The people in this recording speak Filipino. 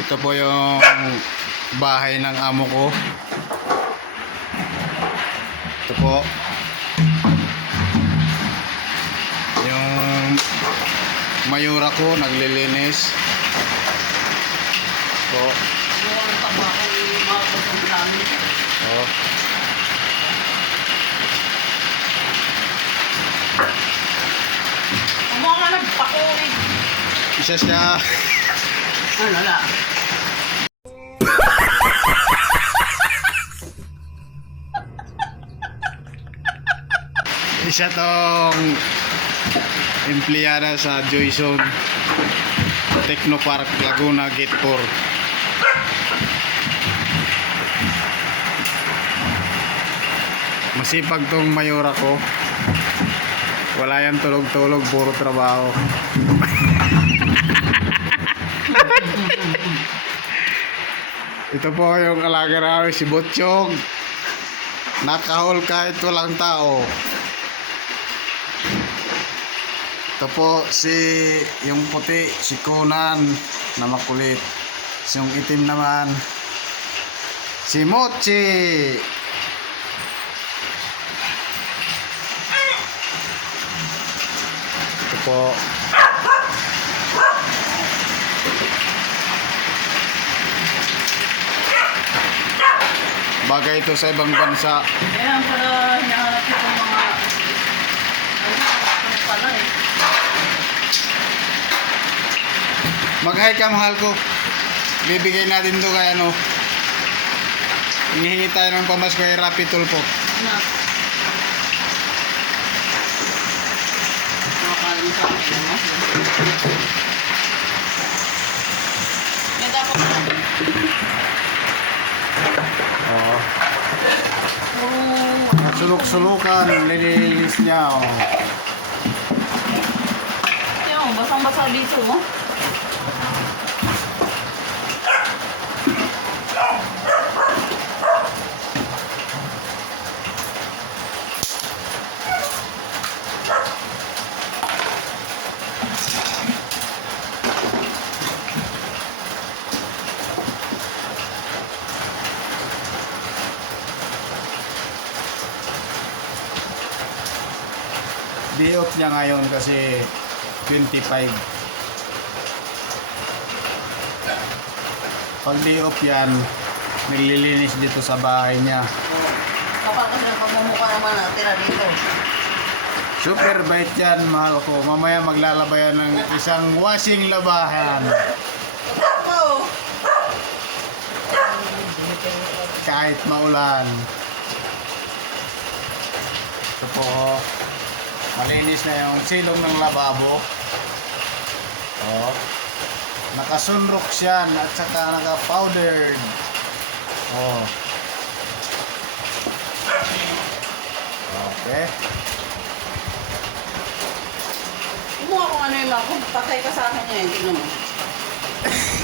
Ito po yung bahay ng amo ko. Ito po. Yung mayura ko naglilinis. Po. Oh. Mga nagpakurig. Isa siya. Ano na? Isa tong empleyada sa Joyson Technopark Laguna Gate 4. Masipag tong mayora ko. Wala yan tulog-tulog, puro trabaho. Ito po yung alaga namin si Butchong. Nakahol kahit walang tao. Ito po si yung puti, si Conan na makulit. Yung itim naman, si Mochi. Ito po. Bagay ito sa ibang bansa. Kaya pala hinahanap ko yung mga... Ano, pala eh. Mag-hi ka, mahal ko. Bibigay natin to kay ano. Hinihingi tayo ng pamas kay Rapi Tulpo. Ano? Nakakain sa akin, ano? Puro... Suluk-sulukan, nililis niya. Oh. Yung basang-basa dito, oh. Day off niya ngayon kasi 25. Pag day off yan, nililinis dito sa bahay niya. Kapag kasi pagmumukha naman natira dito. Super bait yan, mahal ko. Mamaya maglalaba yan ng isang washing labahan. Kahit maulan. Ito po. Malinis na yung silong ng lababo. Oh. Nakasunrock yan at saka naka-powdered. Oh. Okay. Kumuha ko ano yung kung patay ka sa akin ngayon, tingnan mo.